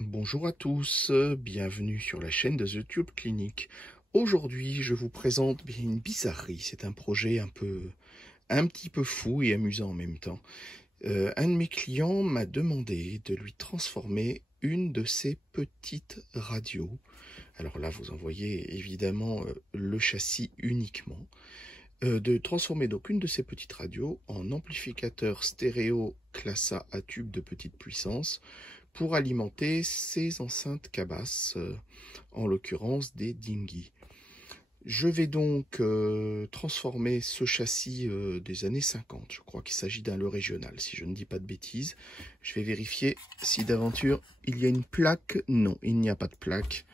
Bonjour à tous, bienvenue sur la chaîne de The Tube Clinic. Aujourd'hui, je vous présente bien une bizarrerie. C'est un projet un petit peu fou et amusant en même temps. Un de mes clients m'a demandé de lui transformer une de ses petites radios. Alors là, vous en voyez évidemment le châssis uniquement. De transformer donc une de ces petites radios en amplificateur stéréo classe A à tube de petite puissance pour alimenter ces enceintes cabasses, en l'occurrence des dinghy. Je vais donc transformer ce châssis des années 50. Je crois qu'il s'agit d'un Le Régional, si je ne dis pas de bêtises. Je vais vérifier si d'aventure il y a une plaque. Non, il n'y a pas de plaque.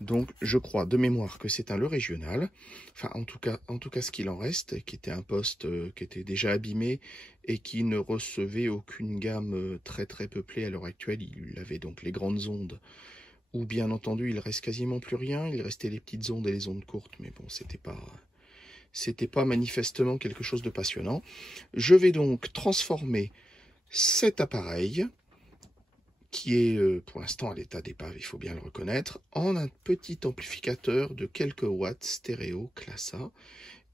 Donc je crois de mémoire que c'est un Le Régional. Enfin, en tout cas ce qu'il en reste, qui était un poste qui était déjà abîmé et qui ne recevait aucune gamme très peuplée à l'heure actuelle. Il avait donc les grandes ondes, ou bien entendu il reste quasiment plus rien. Il restait les petites ondes et les ondes courtes, mais bon, c'était pas manifestement quelque chose de passionnant. Je vais donc transformer cet appareil, qui est pour l'instant à l'état d'épave, il faut bien le reconnaître, en un petit amplificateur de quelques watts stéréo classe A,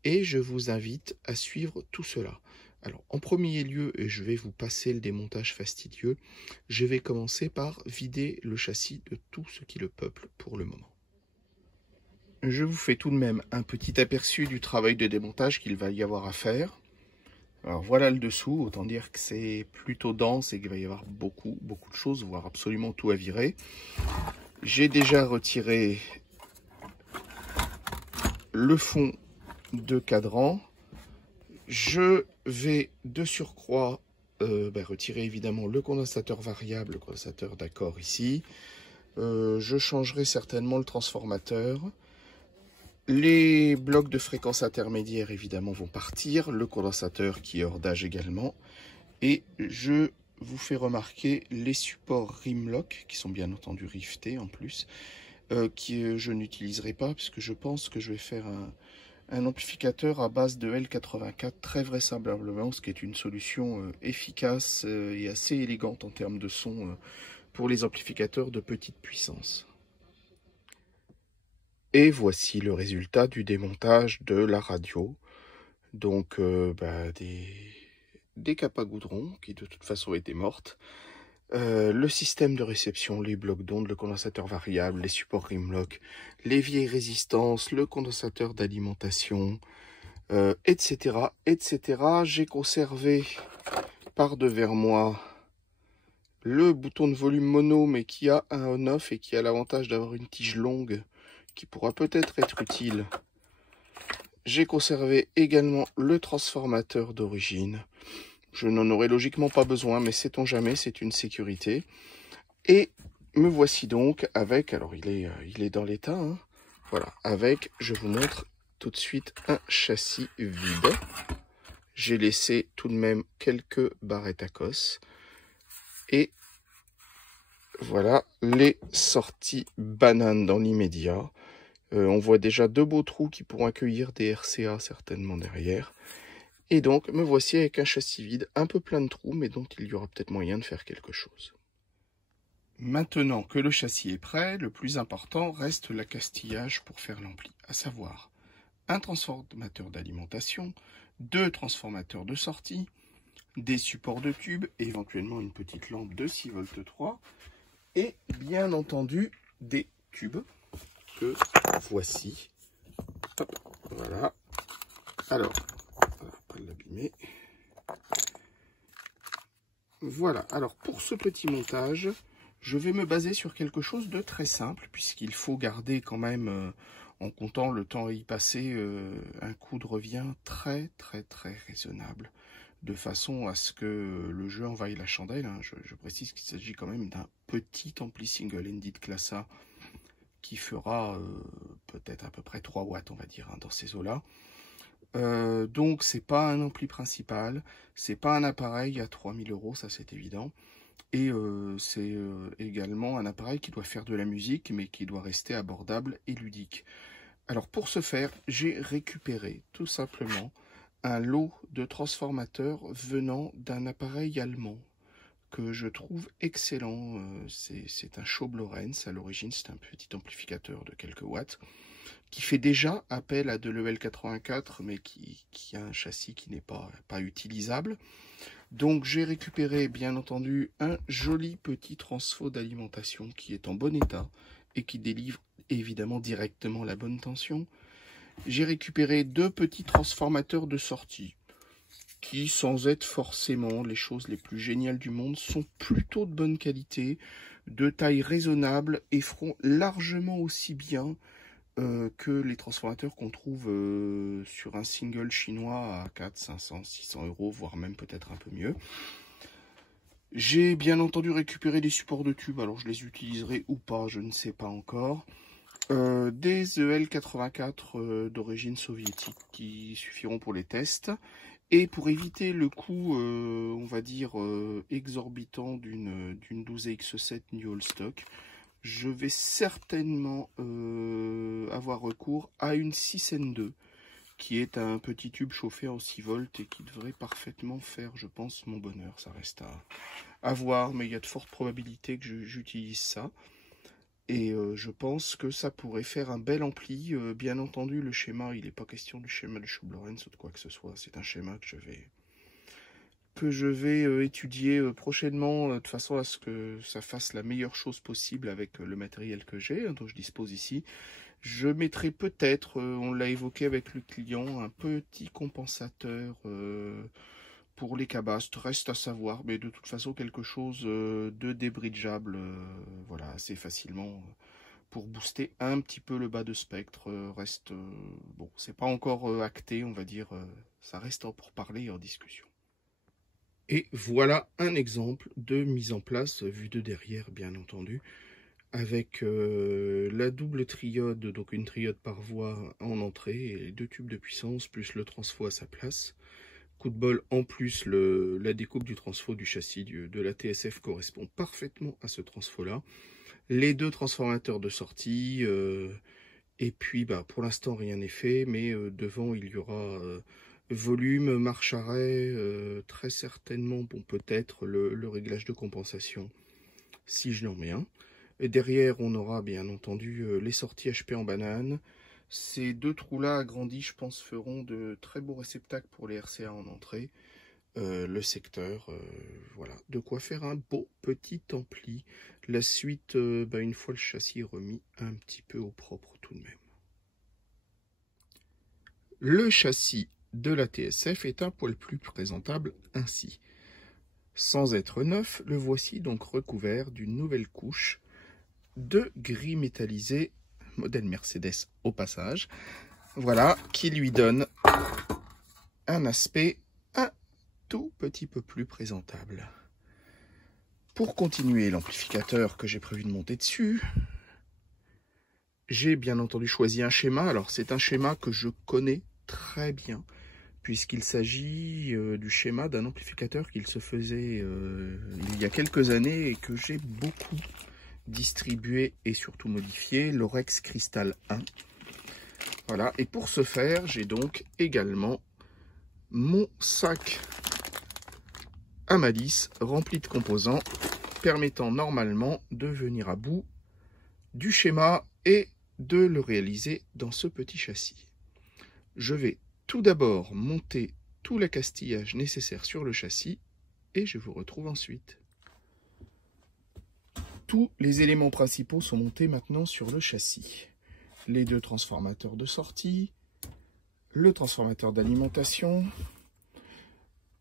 et je vous invite à suivre tout cela. Alors, en premier lieu, et je vais vous passer le démontage fastidieux, je vais commencer par vider le châssis de tout ce qui le peuple pour le moment. Je vous fais tout de même un petit aperçu du travail de démontage qu'il va y avoir à faire. Alors voilà le dessous, autant dire que c'est plutôt dense et qu'il va y avoir beaucoup de choses, voire absolument tout à virer. J'ai déjà retiré le fond de cadran. Je vais de surcroît retirer évidemment le condensateur variable, le condensateur d'accord ici. Je changerai certainement le transformateur. Les blocs de fréquence intermédiaire évidemment vont partir, le condensateur qui est hors d'âge également. Et je vous fais remarquer les supports Rimlock, qui sont bien entendu riftés en plus, que je n'utiliserai pas, puisque je pense que je vais faire un amplificateur à base de L84, très vraisemblablement, ce qui est une solution efficace et assez élégante en termes de son pour les amplificateurs de petite puissance. Et voici le résultat du démontage de la radio. Donc des capes à goudron qui de toute façon étaient mortes. Le système de réception, les blocs d'ondes, le condensateur variable, les supports Rimlock, les vieilles résistances, le condensateur d'alimentation, etc. J'ai conservé par devers moi le bouton de volume mono, mais qui a un on-off et qui a l'avantage d'avoir une tige longue qui pourra peut-être être utile. J'ai conservé également le transformateur d'origine. Je n'en aurai logiquement pas besoin, mais sait-on jamais, c'est une sécurité. Et me voici donc avec, alors il est dans l'état, hein, voilà, avec, je vous montre tout de suite un châssis vide. J'ai laissé tout de même quelques barrettes à cosse. Et voilà les sorties bananes dans l'immédiat. On voit déjà deux beaux trous qui pourront accueillir des RCA certainement derrière. Et donc, me voici avec un châssis vide, un peu plein de trous, mais dont il y aura peut-être moyen de faire quelque chose. Maintenant que le châssis est prêt, le plus important reste l'accastillage pour faire l'ampli, à savoir un transformateur d'alimentation, deux transformateurs de sortie, des supports de tubes, éventuellement une petite lampe de 6 volts 3, et bien entendu des tubes que voici. Hop, voilà. Alors, on va pas l'abîmer. Voilà, alors pour ce petit montage, je vais me baser sur quelque chose de très simple, puisqu'il faut garder quand même, en comptant le temps à y passer, un coût de revient très raisonnable, de façon à ce que le jeu envahisse la chandelle, hein. Je précise qu'il s'agit quand même d'un petit ampli single-ended classe A, qui fera peut-être à peu près 3 watts, on va dire, hein, dans ces eaux-là. Donc c'est pas un ampli principal, c'est pas un appareil à 3000 €, ça c'est évident. Et c'est également un appareil qui doit faire de la musique, mais qui doit rester abordable et ludique. Alors pour ce faire, j'ai récupéré tout simplement un lot de transformateurs venant d'un appareil allemand que je trouve excellent. C'est un Schaub Lorenz, à l'origine c'est un petit amplificateur de quelques watts, qui fait déjà appel à de l'EL84, mais qui a un châssis qui n'est pas utilisable. Donc j'ai récupéré bien entendu un joli petit transfo d'alimentation qui est en bon état et qui délivre évidemment directement la bonne tension. J'ai récupéré deux petits transformateurs de sortie qui, sans être forcément les choses les plus géniales du monde, sont plutôt de bonne qualité, de taille raisonnable et feront largement aussi bien que les transformateurs qu'on trouve sur un single chinois à 4, 500, 600 euros, voire même peut-être un peu mieux. J'ai bien entendu récupéré des supports de tubes, alors je les utiliserai ou pas, je ne sais pas encore. Des EL84 d'origine soviétique qui suffiront pour les tests. Et pour éviter le coût, on va dire, exorbitant d'une 12X7 New All Stock, je vais certainement avoir recours à une 6N2, qui est un petit tube chauffé en 6 volts et qui devrait parfaitement faire, je pense, mon bonheur. Ça reste à voir, mais il y a de fortes probabilités que j'utilise ça. Et je pense que ça pourrait faire un bel ampli. Bien entendu, le schéma, il n'est pas question du schéma de Schaub Lorenz ou de quoi que ce soit. C'est un schéma que je vais étudier prochainement, de façon à ce que ça fasse la meilleure chose possible avec le matériel que j'ai, dont je dispose ici. Je mettrai peut-être, on l'a évoqué avec le client, un petit compensateur pour les cabastes, reste à savoir, mais de toute façon quelque chose de débridgeable, voilà, assez facilement, pour booster un petit peu le bas de spectre. Reste, bon, c'est pas encore acté, on va dire, ça reste pour parler et en discussion. Et voilà un exemple de mise en place, vue de derrière bien entendu, avec la double triode, donc une triode par voie en entrée, et les deux tubes de puissance, plus le transfo à sa place. Coup de bol, en plus, la découpe du transfo du châssis de la TSF correspond parfaitement à ce transfo-là. Les deux transformateurs de sortie, et puis bah, pour l'instant rien n'est fait, mais devant il y aura volume, marche arrêt, très certainement, bon peut-être le réglage de compensation, si je n'en mets un. Et derrière on aura bien entendu les sorties HP en banane. Ces deux trous-là agrandis, je pense, feront de très beaux réceptacles pour les RCA en entrée. Le secteur, voilà, de quoi faire un beau petit ampli. La suite, bah, une fois le châssis remis un petit peu au propre tout de même. Le châssis de la TSF est un poil plus présentable ainsi. Sans être neuf, le voici donc recouvert d'une nouvelle couche de gris métallisé, modèle Mercedes au passage, voilà, qui lui donne un aspect un tout petit peu plus présentable. Pour continuer l'amplificateur que j'ai prévu de monter dessus, j'ai bien entendu choisi un schéma. Alors c'est un schéma que je connais très bien, puisqu'il s'agit du schéma d'un amplificateur qu'il se faisait il y a quelques années et que j'ai beaucoup distribué et surtout modifié, l'Orex Crystal 1. Voilà, et pour ce faire, j'ai donc également mon sac à malice rempli de composants permettant normalement de venir à bout du schéma et de le réaliser dans ce petit châssis. Je vais tout d'abord monter tout l'accastillage nécessaire sur le châssis et je vous retrouve ensuite. Tous les éléments principaux sont montés maintenant sur le châssis. Les deux transformateurs de sortie, le transformateur d'alimentation,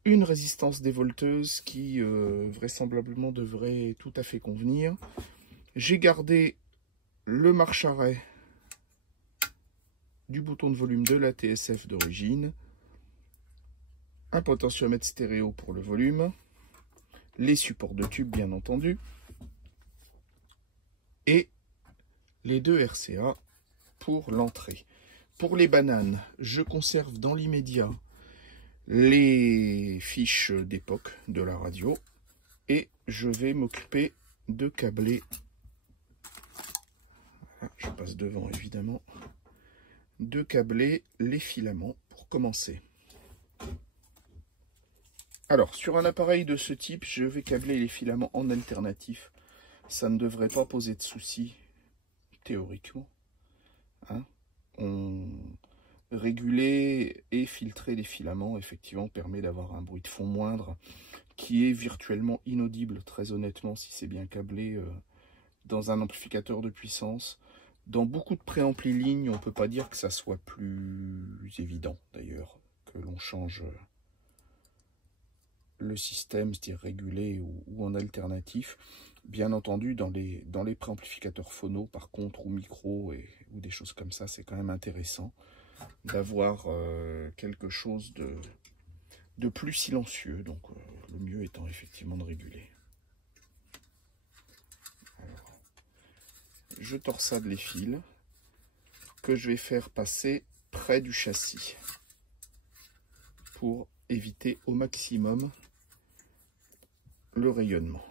une résistance dévolteuse qui vraisemblablement devrait tout à fait convenir. J'ai gardé le marche-arrêt du bouton de volume de la TSF d'origine, un potentiomètre stéréo pour le volume, les supports de tube bien entendu, et les deux RCA pour l'entrée. Pour les bananes, je conserve dans l'immédiat les fiches d'époque de la radio et je vais m'occuper de câbler, voilà, je passe devant évidemment, de câbler les filaments pour commencer. Alors, sur un appareil de ce type, je vais câbler les filaments en alternatif. Ça ne devrait pas poser de soucis, théoriquement. Hein. Réguler et filtrer les filaments, effectivement, permet d'avoir un bruit de fond moindre qui est virtuellement inaudible, très honnêtement, si c'est bien câblé dans un amplificateur de puissance. Dans beaucoup de préamplis lignes, on ne peut pas dire que ça soit plus évident, d'ailleurs, que l'on change le système, c'est-à-dire régulé ou en alternatif. Bien entendu, dans les préamplificateurs phono, par contre, ou micro, ou des choses comme ça, c'est quand même intéressant d'avoir quelque chose de plus silencieux. Donc, le mieux étant effectivement de réguler. Alors, je torsade les fils que je vais faire passer près du châssis pour éviter au maximum le rayonnement.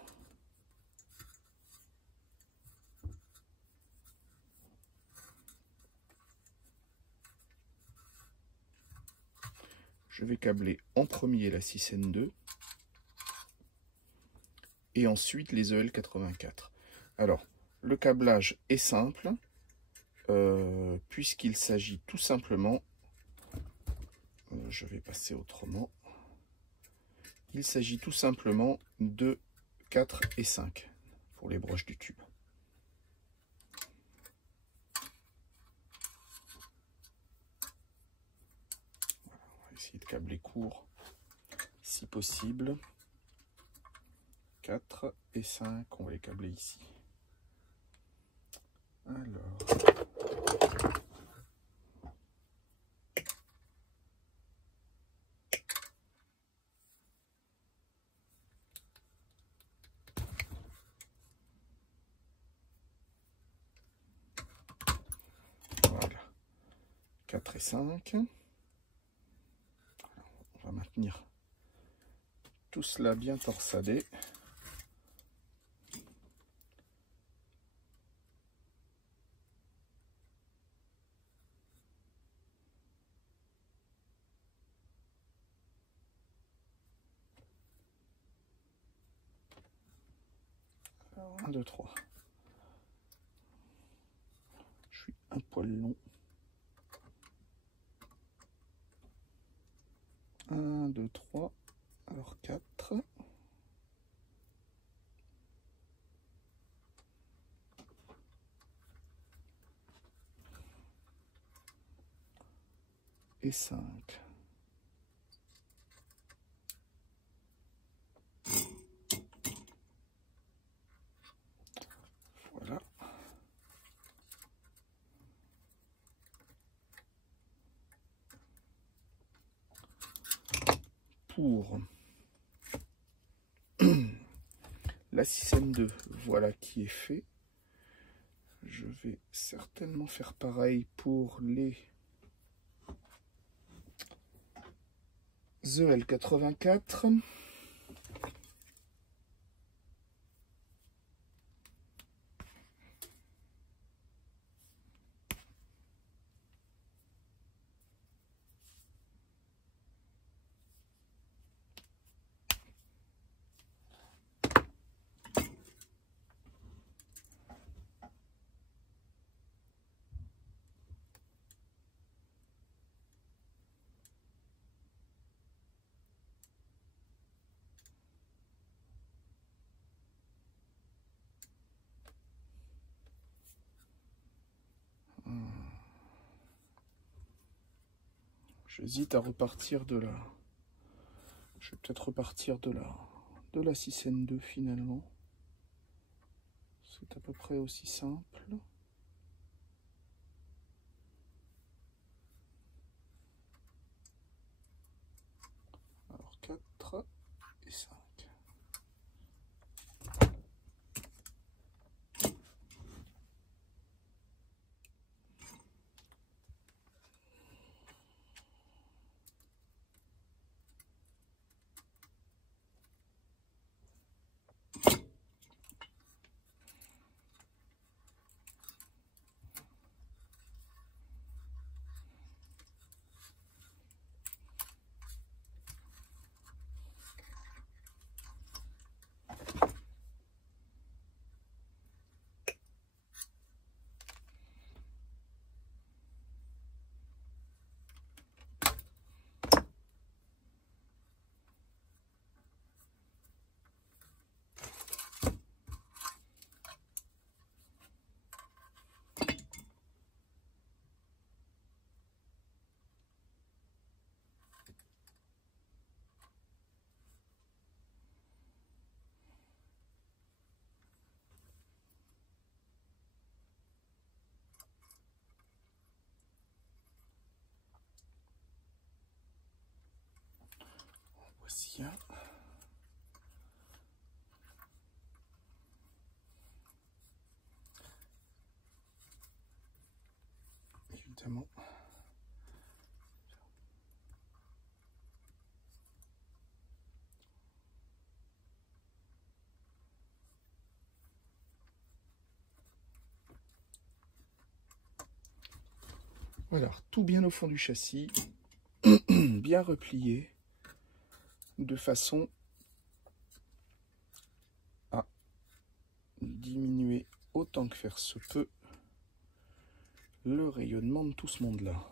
Je vais câbler en premier la 6N2 et ensuite les EL84. Alors, le câblage est simple puisqu'il s'agit tout simplement, je vais passer autrement, il s'agit tout simplement de 4 et 5 pour les broches du tube. Essayer de câbler court si possible. 4 et 5, on va les câbler ici. Alors, voilà, 4 et 5. Alors, on va maintenir tout cela bien torsadé. Alors, 1, 2, 3. Je suis un poil long. 1, 2, 3. Alors 4. Et 5. Voilà. Pour la 6M2, voilà qui est fait. Je vais certainement faire pareil pour les EL84. J'hésite à repartir de là. Je vais peut-être repartir de la 6N2 finalement. C'est à peu près aussi simple. Alors 4 et 5. tient. Évidemment. Voilà, tout bien au fond du châssis, bien replié, de façon à diminuer autant que faire se peut le rayonnement de tout ce monde-là.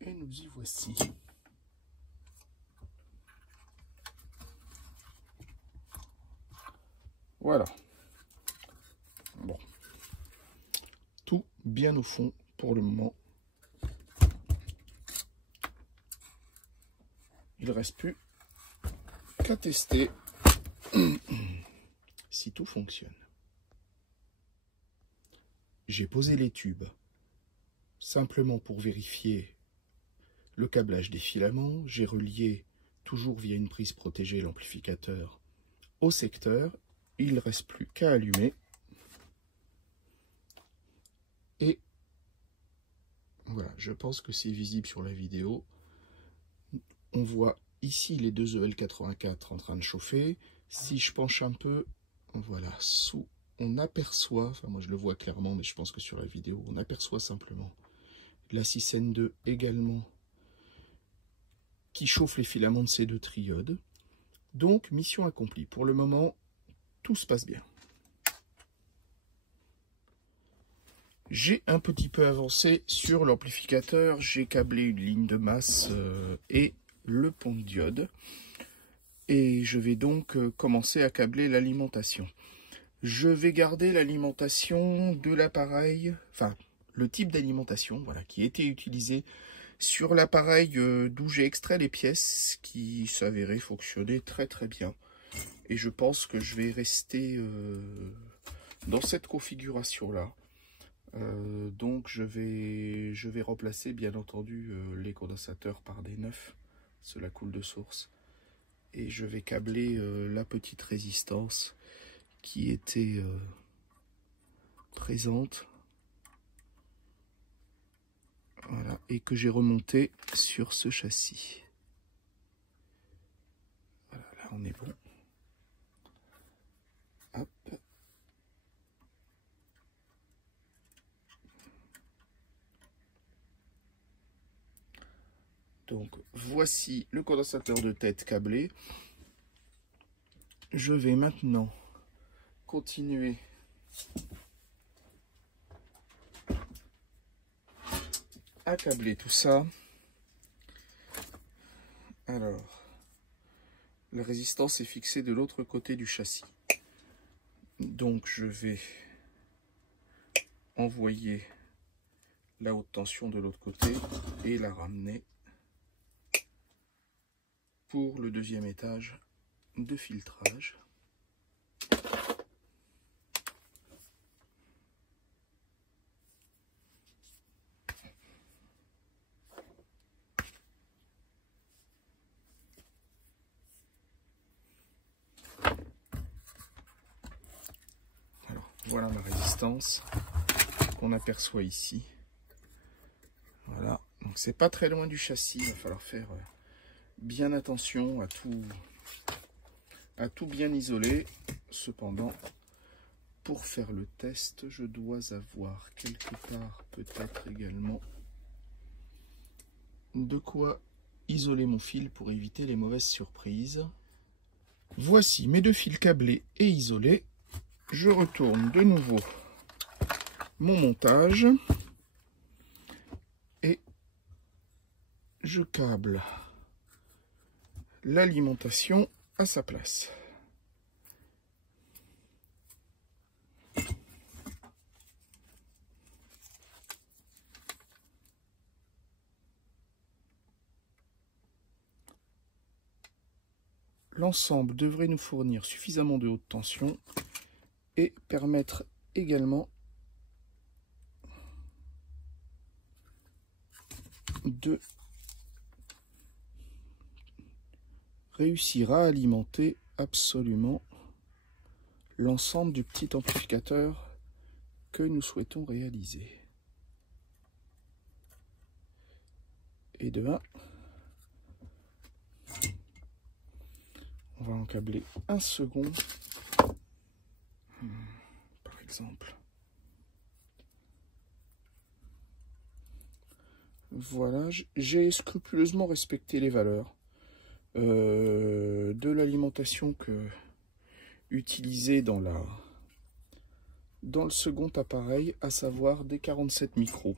Et nous y voici. Voilà. Bon. Tout bien au fond pour le moment. Il ne reste plus qu'à tester si tout fonctionne. J'ai posé les tubes simplement pour vérifier le câblage des filaments. J'ai relié toujours via une prise protégée l'amplificateur au secteur. Il ne reste plus qu'à allumer. Et voilà, je pense que c'est visible sur la vidéo. On voit ici les deux EL84 en train de chauffer. Si je penche un peu, voilà, on aperçoit, enfin moi je le vois clairement, mais je pense que sur la vidéo, on aperçoit simplement la 6N2 également qui chauffe les filaments de ces deux triodes. Donc, mission accomplie. Pour le moment, tout se passe bien. J'ai un petit peu avancé sur l'amplificateur. J'ai câblé une ligne de masse et le pont de diode. Et je vais donc commencer à câbler l'alimentation. Je vais garder l'alimentation de l'appareil, enfin le type d'alimentation voilà, qui a été utilisé sur l'appareil d'où j'ai extrait les pièces, qui s'avérait fonctionner très très bien. Et je pense que je vais rester dans cette configuration-là. Donc je vais remplacer bien entendu les condensateurs par des neufs. Cela coule de source. Et je vais câbler la petite résistance qui était présente. Voilà, et que j'ai remonté sur ce châssis. Voilà, là on est bon. Hop. Donc voici le condensateur de tête câblé. Je vais maintenant continuer à câbler tout ça. Alors, la résistance est fixée de l'autre côté du châssis. Donc je vais envoyer la haute tension de l'autre côté et la ramener pour le deuxième étage de filtrage. Alors, voilà ma résistance qu'on aperçoit ici. Voilà, donc c'est pas très loin du châssis, il va falloir faire bien attention à tout bien isoler. Cependant, pour faire le test, je dois avoir quelque part peut-être également de quoi isoler mon fil pour éviter les mauvaises surprises. Voici mes deux fils câblés et isolés. Je retourne de nouveau mon montage et je câble l'alimentation à sa place. L'ensemble devrait nous fournir suffisamment de haute tension et permettre également de réussir à alimenter absolument l'ensemble du petit amplificateur que nous souhaitons réaliser. Et de 1, on va encabler un second, par exemple. Voilà, j'ai scrupuleusement respecté les valeurs de l'alimentation utilisée dans le second appareil, à savoir des 47 micros.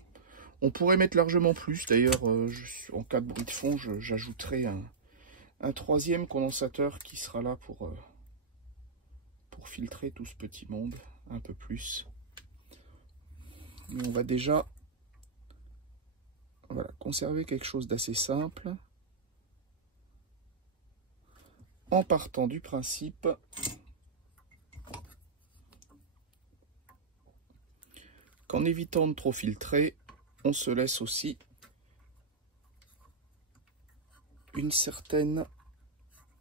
On pourrait mettre largement plus, d'ailleurs en cas de bruit de fond, j'ajouterai un troisième condensateur qui sera là pour filtrer tout ce petit monde un peu plus. Mais on va déjà conserver quelque chose d'assez simple en partant du principe qu'en évitant de trop filtrer, on se laisse aussi une certaine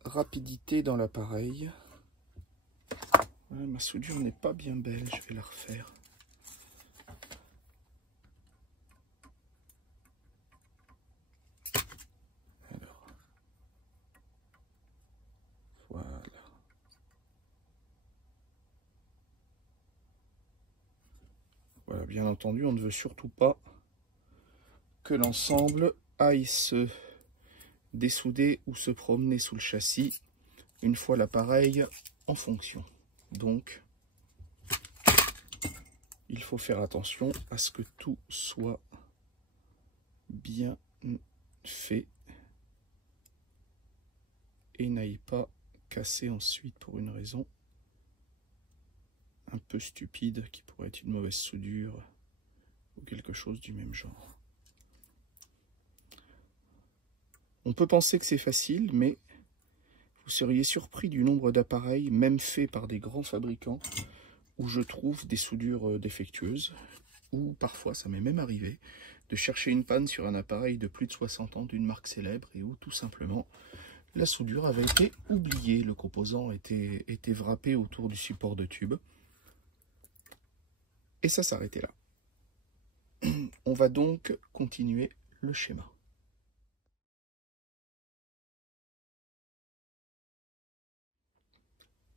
rapidité dans l'appareil. Voilà, ma soudure n'est pas bien belle, je vais la refaire. Alors, voilà. Voilà, bien entendu, on ne veut surtout pas que l'ensemble aille se dessouder ou se promener sous le châssis une fois l'appareil en fonction. Donc, il faut faire attention à ce que tout soit bien fait et n'aille pas casser ensuite pour une raison un peu stupide qui pourrait être une mauvaise soudure ou quelque chose du même genre. On peut penser que c'est facile, mais vous seriez surpris du nombre d'appareils, même faits par des grands fabricants, où je trouve des soudures défectueuses, ou parfois ça m'est même arrivé de chercher une panne sur un appareil de plus de 60 ans d'une marque célèbre et où tout simplement la soudure avait été oubliée, le composant était wrappé autour du support de tube et ça s'arrêtait là. On va donc continuer le schéma.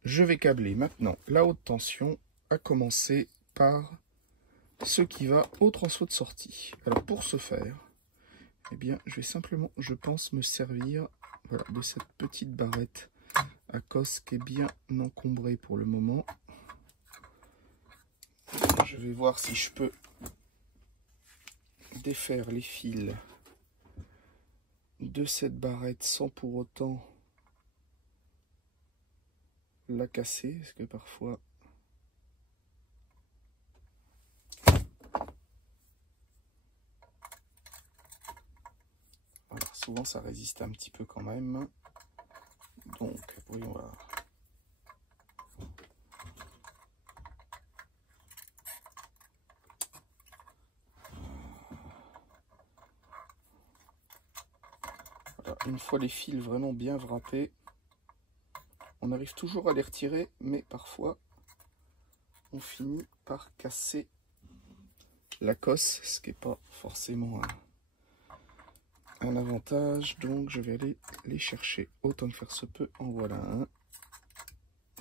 Je vais câbler maintenant la haute tension, à commencer par ce qui va au transeau de sortie. Alors pour ce faire, eh bien, je vais simplement, je pense, me servir voilà, de cette petite barrette à cosse qui est bien encombrée pour le moment. Je vais voir si je peux défaire les fils de cette barrette sans pour autant la casser, parce que parfois voilà, souvent ça résiste un petit peu quand même. Donc voyons voir. Voilà, une fois les fils vraiment bien wrappés, on arrive toujours à les retirer, mais parfois on finit par casser la cosse, ce qui n'est pas forcément un avantage. Donc je vais aller les chercher autant que faire se peut. En voilà un.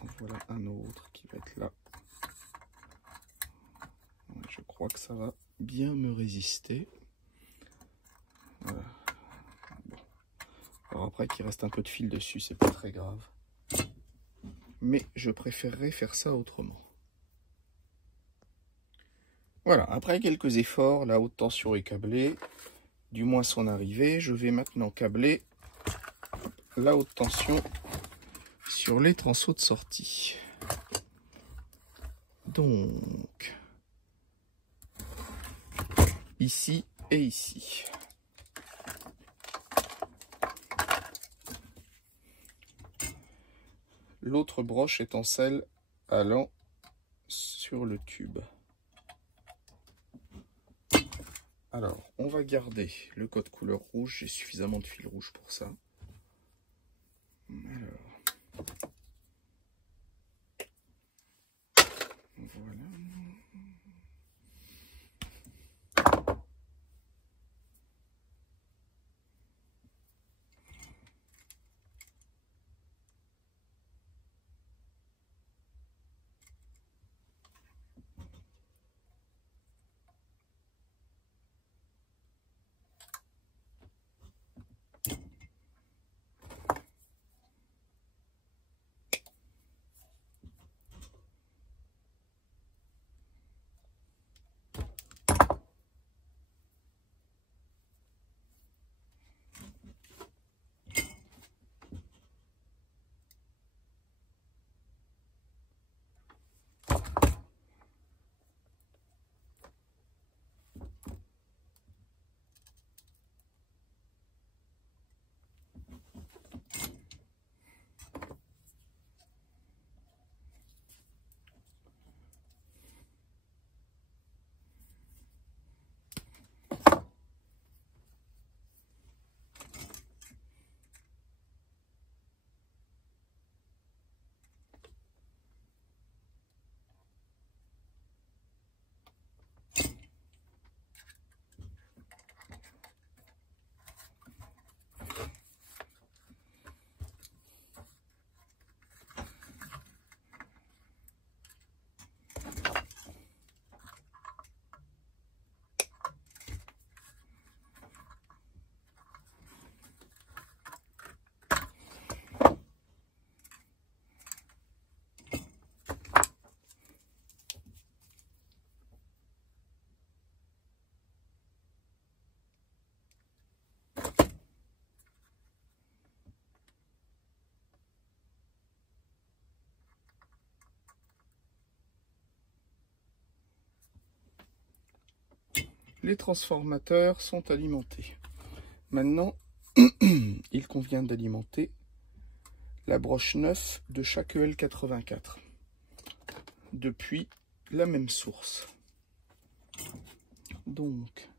En voilà un autre qui va être là. Je crois que ça va bien me résister. Voilà. Bon. Alors après qu'il reste un peu de fil dessus, c'est pas très grave. Mais je préférerais faire ça autrement. Voilà, après quelques efforts, la haute tension est câblée, du moins son arrivée. Je vais maintenant câbler la haute tension sur les transeaux de sortie. Donc, ici et ici. L'autre broche étant celle allant sur le tube. Alors, on va garder le code couleur rouge. J'ai suffisamment de fil rouge pour ça. Alors, voilà. les transformateurs sont alimentés. Maintenant, il convient d'alimenter la broche 9 de chaque EL84 depuis la même source. Donc,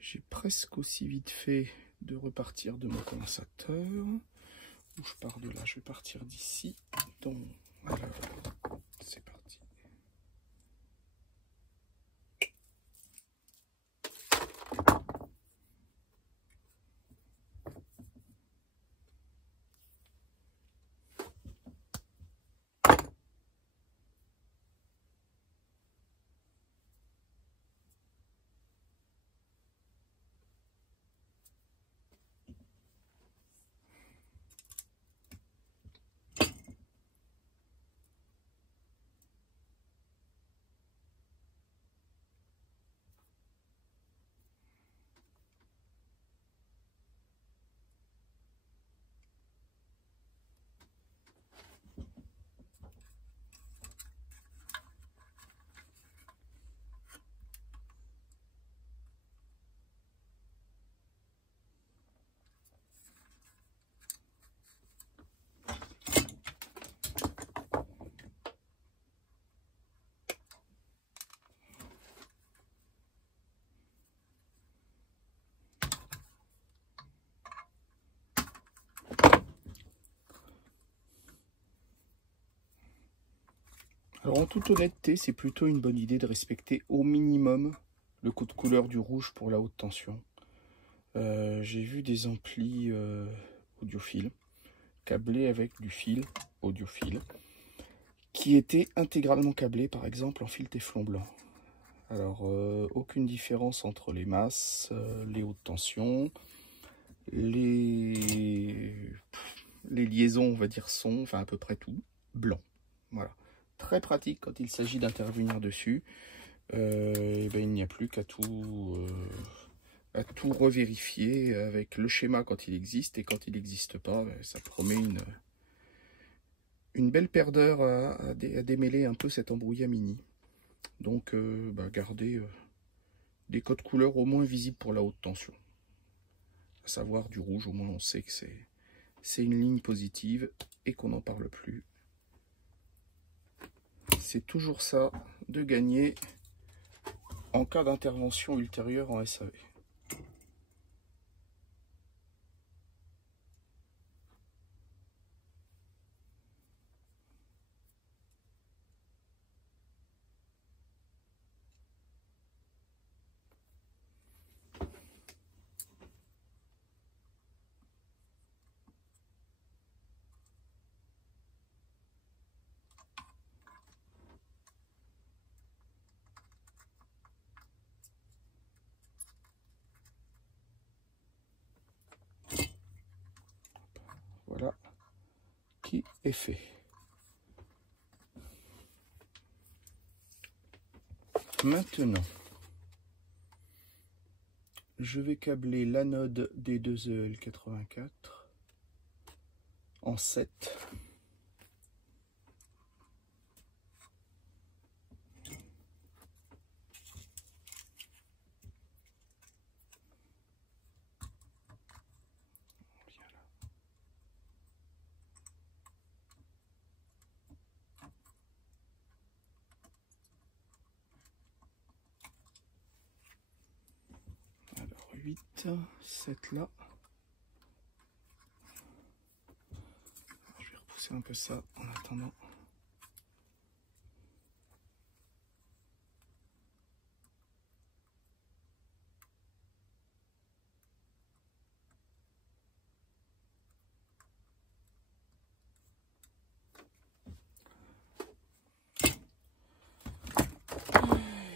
j'ai presque aussi vite fait de repartir de mon condensateur. Où je pars de là, je vais partir d'ici. Donc, alors, c'est parti. Alors en toute honnêteté, c'est plutôt une bonne idée de respecter au minimum le code couleur du rouge pour la haute tension. J'ai vu des amplis audiophiles câblés avec du fil audiophile qui étaient intégralement câblés par exemple en fil téflon blanc. Alors aucune différence entre les masses, les hautes tensions, les liaisons on va dire son, enfin à peu près tout, blanc. Voilà. Très pratique quand il s'agit d'intervenir dessus. Et ben, il n'y a plus qu'à tout revérifier avec le schéma quand il existe, et quand il n'existe pas, ben, ça promet une belle paire d'heures à démêler un peu cet embrouillamini. Donc ben, garder des codes couleurs au moins visibles pour la haute tension. À savoir du rouge, au moins on sait que c'est une ligne positive et qu'on n'en parle plus. C'est toujours ça de gagner en cas d'intervention ultérieure en SAV. Voilà qui est fait. Maintenant, je vais câbler l'anode des deux EL84 en 7. Alors 8, 7 là. Je vais repousser un peu ça en attendant.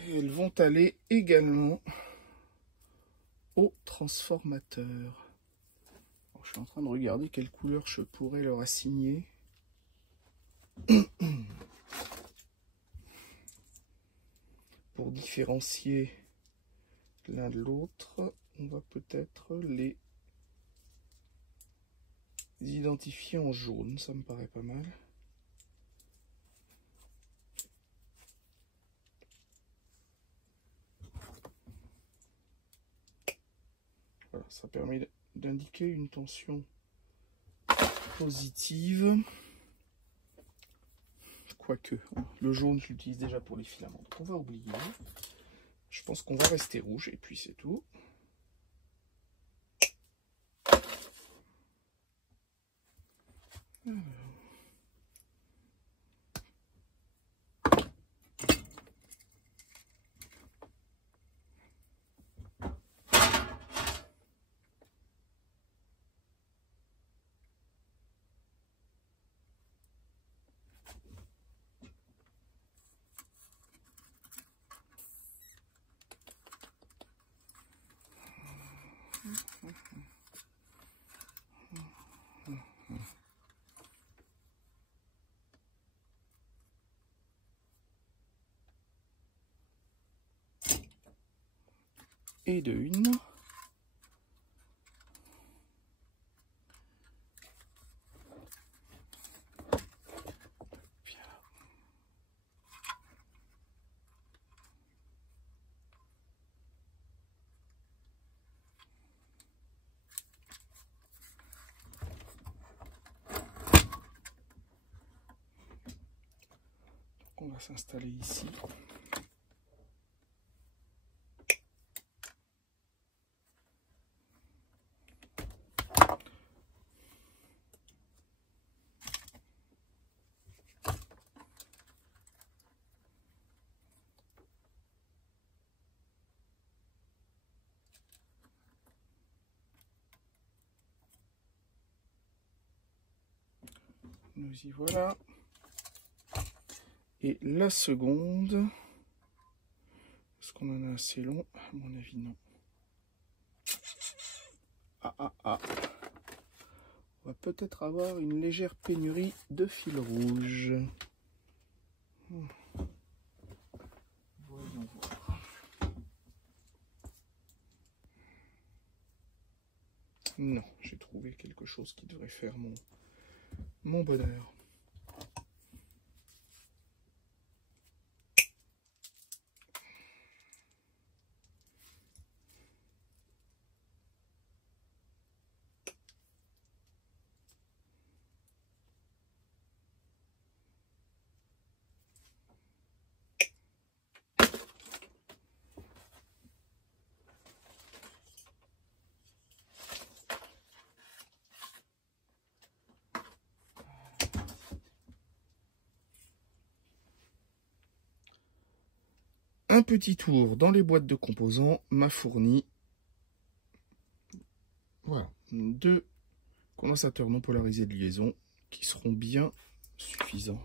Et elles vont aller également au transformateur. Alors, je suis en train de regarder quelle couleur je pourrais leur assigner. Pour différencier l'un de l'autre, on va peut-être les identifier en jaune, ça me paraît pas mal. Voilà, ça permet d'indiquer une tension positive. Quoique, le jaune, je l'utilise déjà pour les filaments. Donc on va oublier. Je pense qu'on va rester rouge et puis c'est tout. Alors. Et de une. On va s'installer ici. Nous y voilà. Et la seconde, est-ce qu'on en a assez long? À mon avis, non. On va peut-être avoir une légère pénurie de fil rouge. Voyons voir. Non, j'ai trouvé quelque chose qui devrait faire mon bonheur. Un petit tour dans les boîtes de composants m'a fourni voilà, 2 condensateurs non polarisés de liaison qui seront bien suffisants.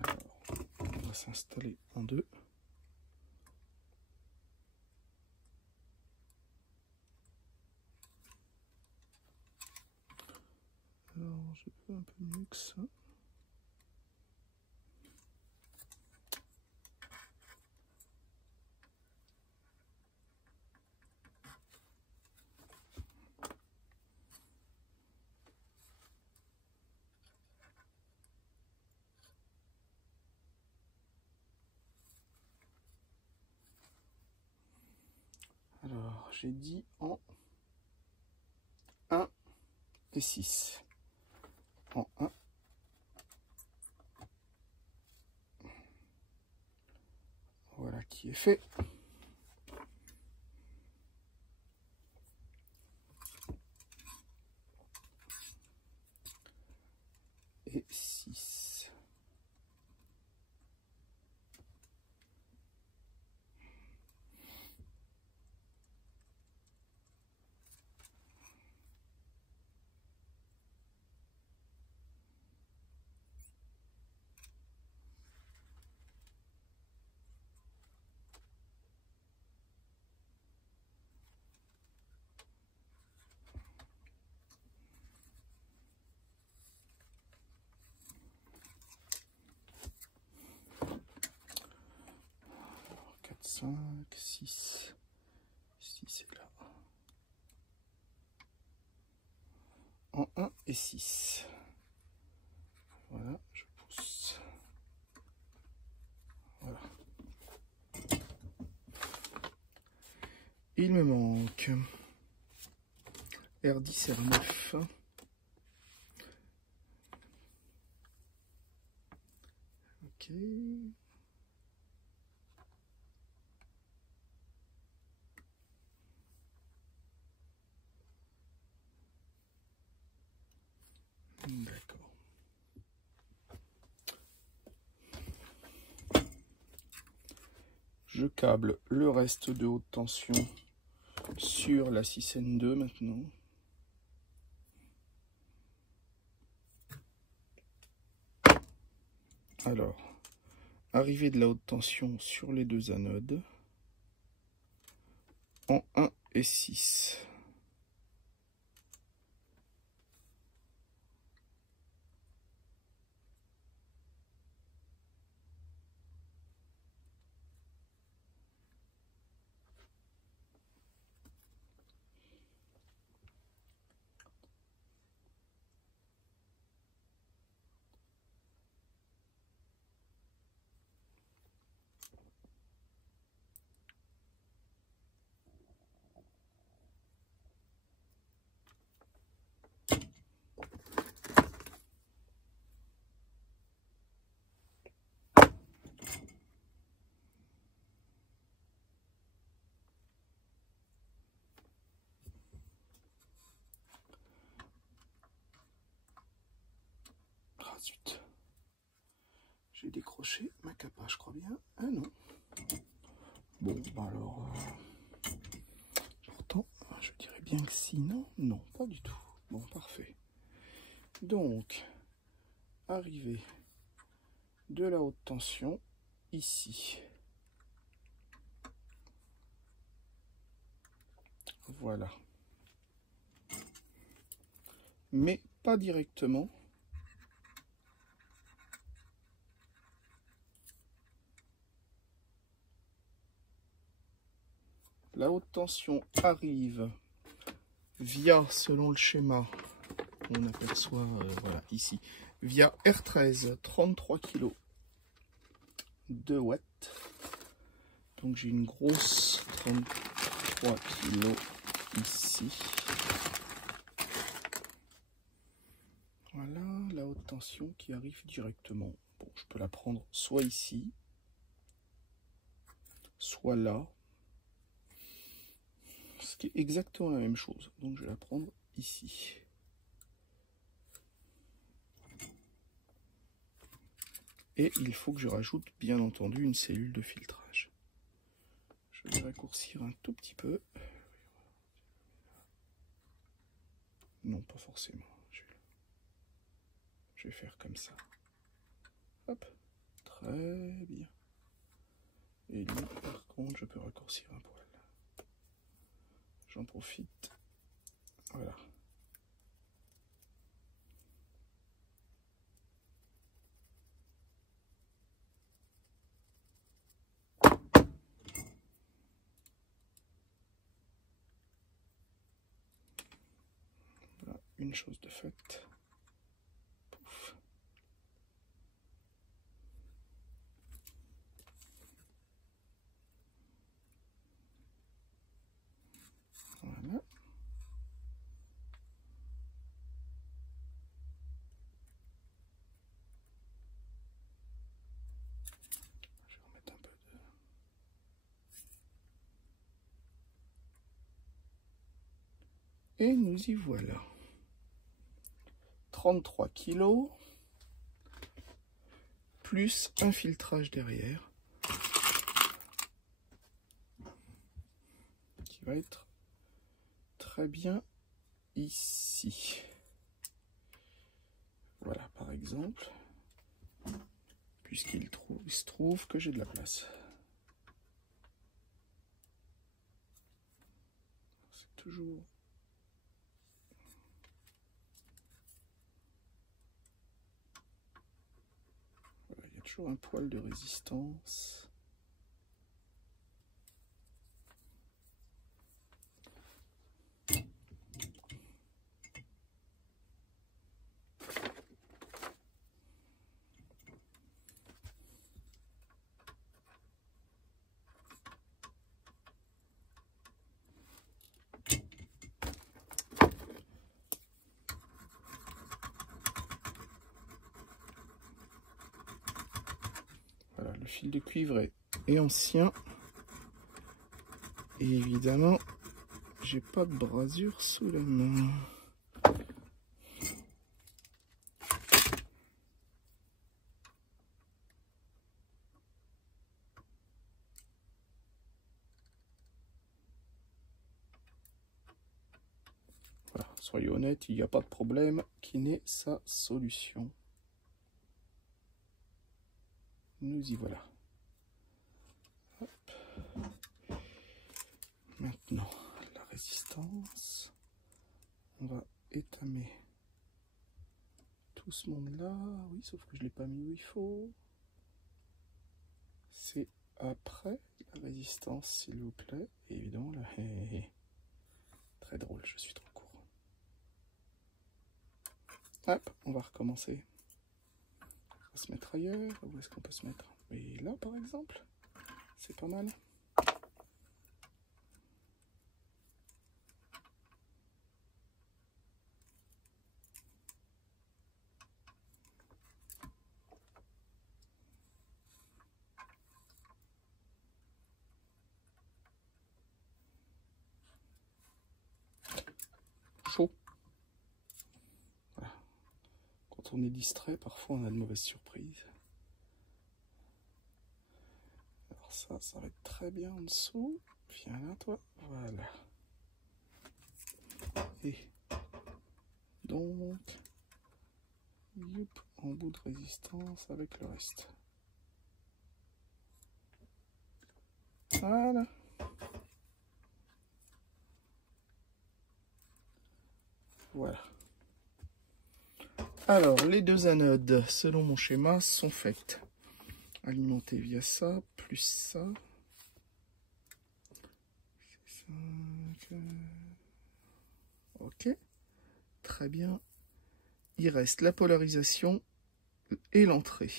Alors, on va s'installer en 2. Alors, je fais un peu mieux que ça. Alors, j'ai dit en 1 et 6. En 1. Voilà qui est fait. Et 6. 5, 6. Ici, c'est là. En 1 et 6. Voilà, je pousse. Voilà. Il me manque R10, R9. Ok. D'accord. Je câble le reste de haute tension sur la 6N2 maintenant. Alors, arrivée de la haute tension sur les deux anodes en 1 et 6. Ah zut. J'ai décroché ma capa, je crois bien. Ah non. Bon, bah alors... pourtant, je dirais bien que si. Non, non, pas du tout. Bon, parfait. Donc, arrivée de la haute tension ici. Voilà. Mais pas directement. La haute tension arrive via, selon le schéma, on aperçoit voilà, ici, via R13, 33 kg, 2 watts. Donc j'ai une grosse 33 kg ici. Voilà, la haute tension qui arrive directement. Bon, je peux la prendre soit ici, soit là. Ce qui est exactement la même chose. Donc je vais la prendre ici. Et il faut que je rajoute bien entendu une cellule de filtrage. Je vais raccourcir un tout petit peu. Non, pas forcément. Je vais faire comme ça. Hop. Très bien. Et lui, par contre, je peux raccourcir un poil. J'en profite. Voilà. Voilà, une chose de faite. Pouf. Voilà. Je vais remettre un peu de... Et nous y voilà. 33 kg. Plus un filtrage derrière. Qui va être très bien ici. Voilà, par exemple. Puisqu'il se trouve que j'ai de la place. C'est toujours... Voilà, il y a toujours un poil de résistance. fil de cuivre est ancien. Et évidemment, j'ai pas de brasure sous la main. Voilà, soyez honnête, il n'y a pas de problème qui n'est sa solution. Nous y voilà. Hop. Maintenant, la résistance. On va étamer tout ce monde-là. Oui, sauf que je ne l'ai pas mis où il faut. C'est après la résistance, s'il vous plaît. Et évidemment, là, très drôle, je suis trop court. Hop, on va recommencer. On va se mettre ailleurs. Où est-ce qu'on peut se mettre? Et là, par exemple, c'est pas mal. Chaud. Voilà. Quand on est distrait, parfois on a de mauvaises surprises. Alors ça va être très bien en dessous. Viens là, toi. Voilà. Et donc, youp, en bout de résistance avec le reste. Voilà. Voilà. Alors, les deux anodes, selon mon schéma, sont faites. Alimentées via ça, plus ça. Ok. Très bien. Il reste la polarisation et l'entrée.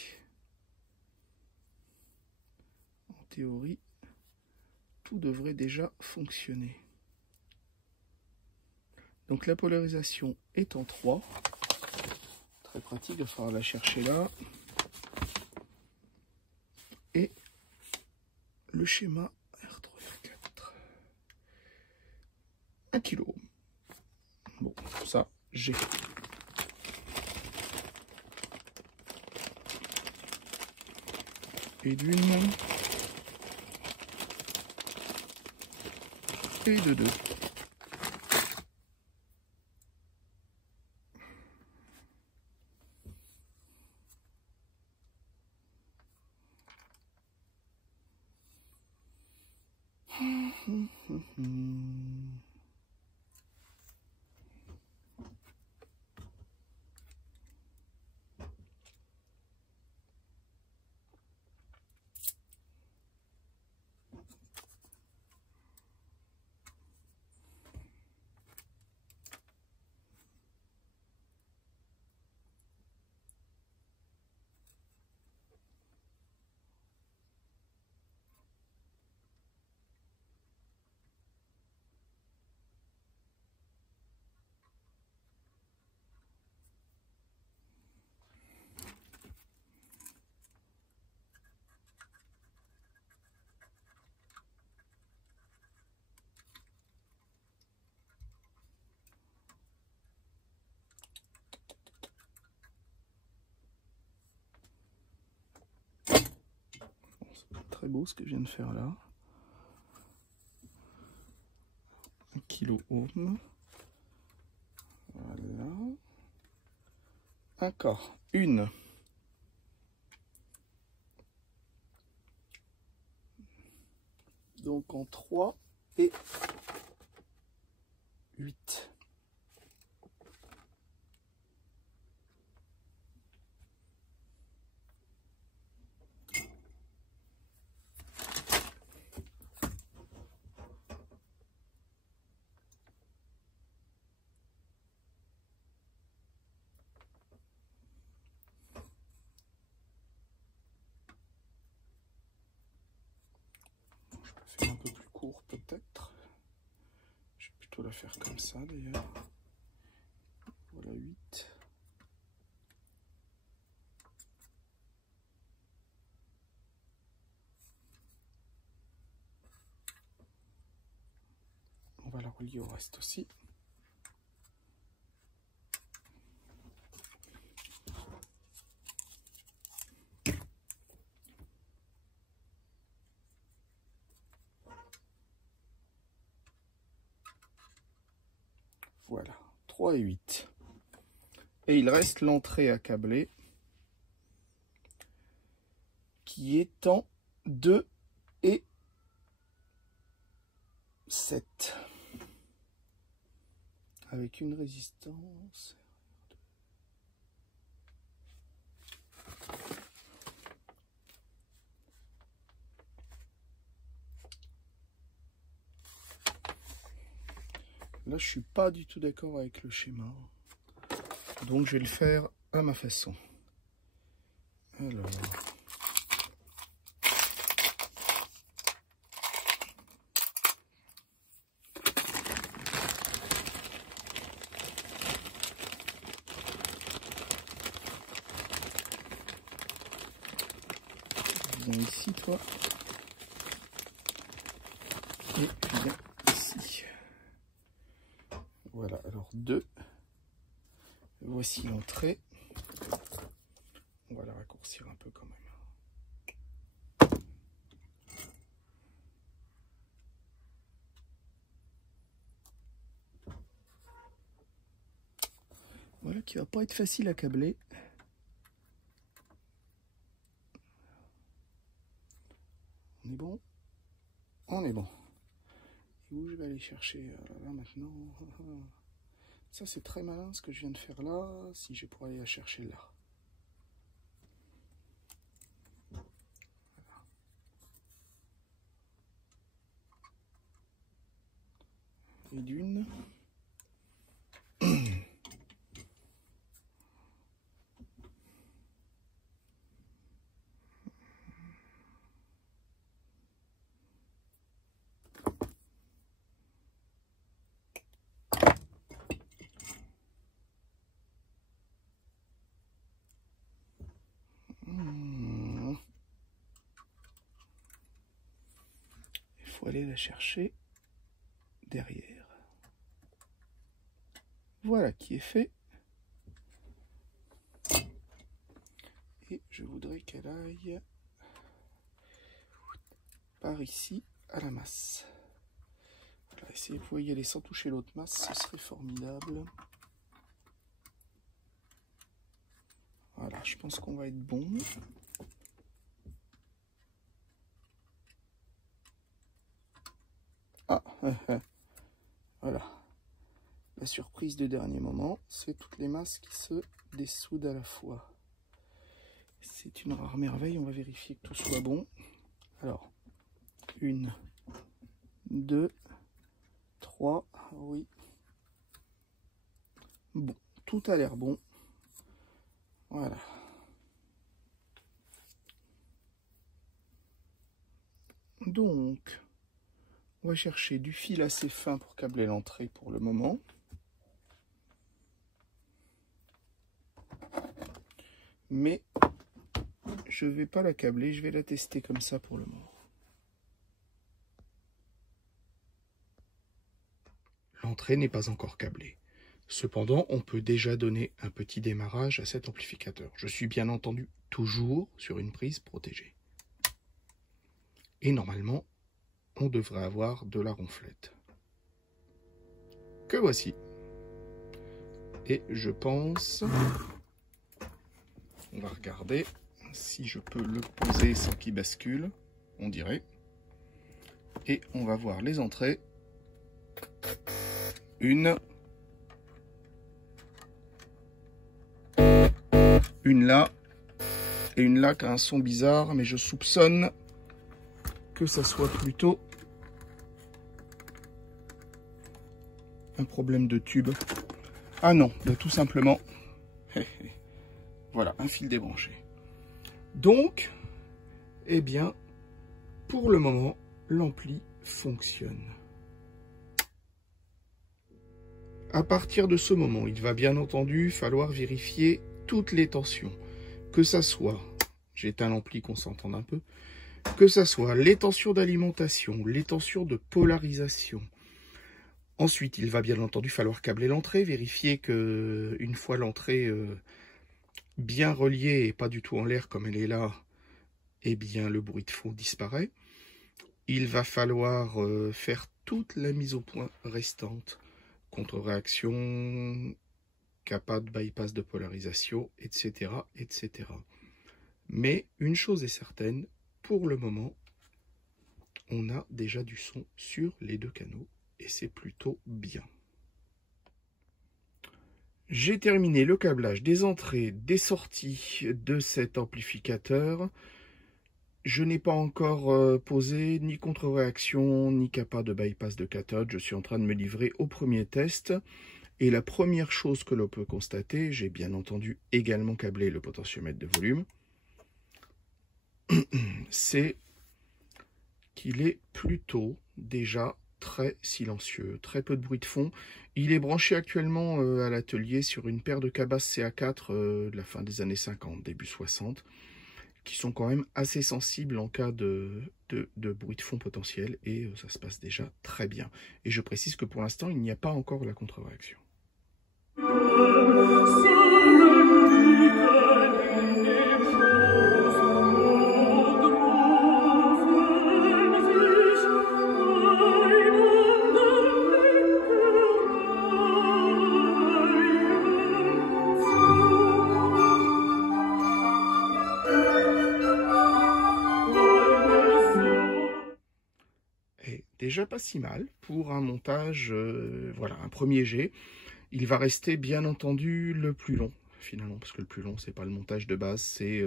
En théorie, tout devrait déjà fonctionner. Donc la polarisation est en 3. Très pratique, il va falloir la chercher là. Et le schéma R3, R4. 1 kg. Bon, ça, j'ai. Et d'une. Et de deux. Très beau ce que je viens de faire là. 1 kilo ohm. Voilà. Encore une. Donc en 3 et 8. Je vais faire un peu plus court peut-être. Je vais plutôt la faire comme ça d'ailleurs. Voilà 8. relier au reste aussi. Voilà, 3 et 8. Et il reste l'entrée à câbler, qui est en 2 et 7. Avec une résistance. Là, je suis pas du tout d'accord avec le schéma. Donc, je vais le faire à ma façon. Alors... Viens ici, toi. Et viens ici. Voilà, alors 2. Voici l'entrée. On va la raccourcir un peu quand même. Voilà qui va pas être facile à câbler. On est bon? On est bon. Et où je vais aller chercher là maintenant? Ça c'est très malin ce que je viens de faire là. Si je pourrais aller la chercher là. Voilà. Et d'une. Il faut aller la chercher derrière. Voilà qui est fait. Et je voudrais qu'elle aille par ici à la masse. Voilà, si vous pouvez y aller sans toucher l'autre masse, ce serait formidable. Voilà, je pense qu'on va être bon. Ah, voilà. La surprise de dernier moment, c'est toutes les masses qui se dessoudent à la fois. C'est une rare merveille, on va vérifier que tout soit bon. Alors, 1, 2, 3, oui. Bon, tout a l'air bon. Voilà. Donc, on va chercher du fil assez fin pour câbler l'entrée pour le moment. Mais je ne vais pas la câbler, je vais la tester comme ça pour le moment. L'entrée n'est pas encore câblée. Cependant, on peut déjà donner un petit démarrage à cet amplificateur. Je suis bien entendu toujours sur une prise protégée. Et normalement, on devrait avoir de la ronflette. Que voici. Et je pense... On va regarder si je peux le poser sans qu'il bascule, on dirait. Et on va voir les entrées. Une là, et une là qui a un son bizarre, mais je soupçonne que ça soit plutôt un problème de tube. Ah non, tout simplement, voilà, un fil débranché. Donc, eh bien, pour le moment, l'ampli fonctionne. À partir de ce moment, il va bien entendu falloir vérifier toutes les tensions. Que ça soit, j'éteins l'ampli qu'on s'entende un peu, que ça soit les tensions d'alimentation, les tensions de polarisation, Ensuite, il va bien entendu falloir câbler l'entrée, vérifier que une fois l'entrée bien reliée et pas du tout en l'air comme elle est là, eh bien le bruit de fond disparaît. Il va falloir faire toute la mise au point restante, contre-réaction, capade, bypass de polarisation, etc., etc. Mais une chose est certaine, pour le moment, on a déjà du son sur les deux canaux et c'est plutôt bien. J'ai terminé le câblage des entrées, des sorties de cet amplificateur. Je n'ai pas encore posé ni contre-réaction, ni capa de bypass de cathode. Je suis en train de me livrer au premier test. Et la première chose que l'on peut constater, j'ai bien entendu également câblé le potentiomètre de volume, c'est qu'il est plutôt déjà très silencieux, très peu de bruit de fond. Il est branché actuellement à l'atelier sur une paire de cabasses CA4 de la fin des années 50, début 60, qui sont quand même assez sensibles en cas de bruit de fond potentiel, et ça se passe déjà très bien. Et je précise que pour l'instant, il n'y a pas encore la contre-réaction. Déjà pas si mal pour un montage, voilà, un premier jet. Il va rester bien entendu le plus long, finalement, parce que le plus long, c'est pas le montage de base, c'est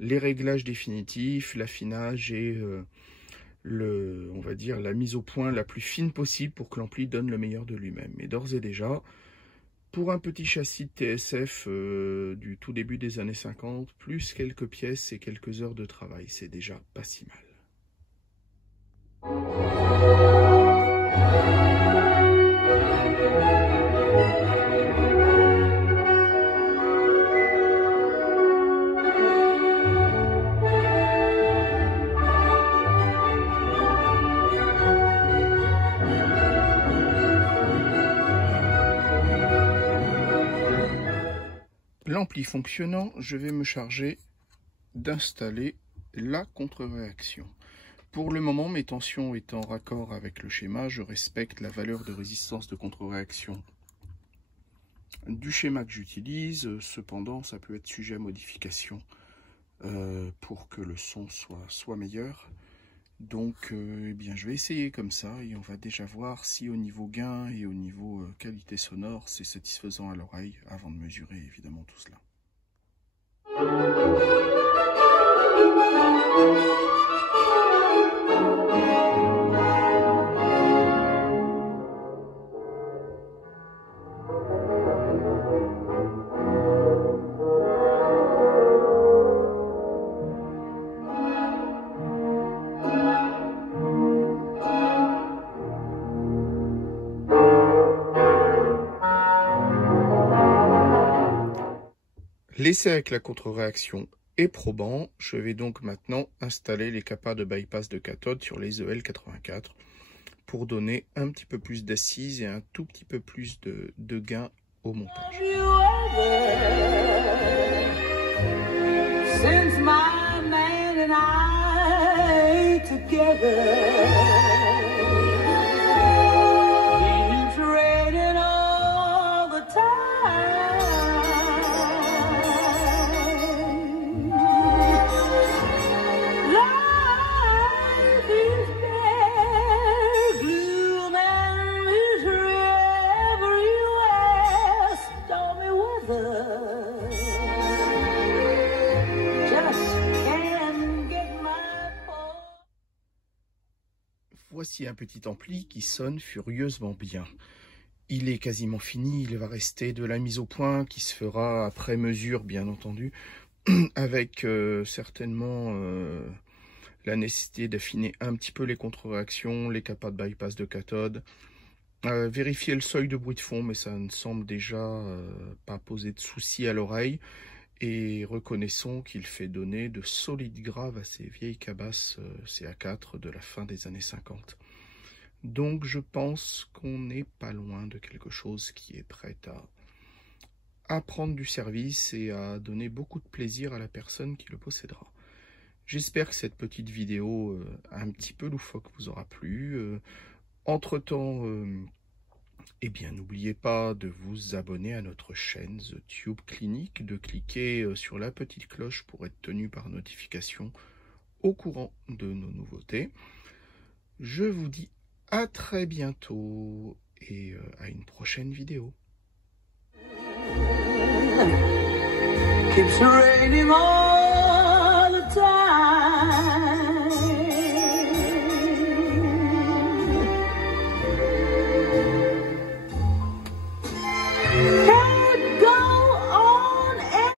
les réglages définitifs, l'affinage et on va dire, la mise au point la plus fine possible pour que l'ampli donne le meilleur de lui-même. Mais d'ores et déjà, pour un petit châssis de TSF du tout début des années 50, plus quelques pièces et quelques heures de travail, c'est déjà pas si mal. L'ampli fonctionnant, je vais me charger d'installer la contre-réaction. Pour le moment, mes tensions étant raccord avec le schéma, je respecte la valeur de résistance de contre-réaction du schéma que j'utilise. Cependant, ça peut être sujet à modification pour que le son soit meilleur. Donc, eh bien, je vais essayer comme ça et on va déjà voir si au niveau gain et au niveau qualité sonore, c'est satisfaisant à l'oreille avant de mesurer évidemment tout cela. L'essai avec la contre-réaction est probant. Je vais donc maintenant installer les capas de bypass de cathode sur les EL84 pour donner un petit peu plus d'assise et un tout petit peu plus de gain au montage. Since my man and I together. Voici un petit ampli qui sonne furieusement bien. Il est quasiment fini, il va rester de la mise au point qui se fera après mesure bien entendu, avec certainement la nécessité d'affiner un petit peu les contre-réactions, les capas de bypass de cathode, vérifier le seuil de bruit de fond, mais ça ne semble déjà pas poser de soucis à l'oreille. Et reconnaissons qu'il fait donner de solides graves à ces vieilles cabasses CA4 de la fin des années 50. Donc je pense qu'on n'est pas loin de quelque chose qui est prêt à prendre du service et à donner beaucoup de plaisir à la personne qui le possédera. J'espère que cette petite vidéo un petit peu loufoque vous aura plu. Entre-temps, eh bien, n'oubliez pas de vous abonner à notre chaîne The Tube Clinic, de cliquer sur la petite cloche pour être tenu par notification au courant de nos nouveautés. Je vous dis à très bientôt et à une prochaine vidéo. Keeps raining on.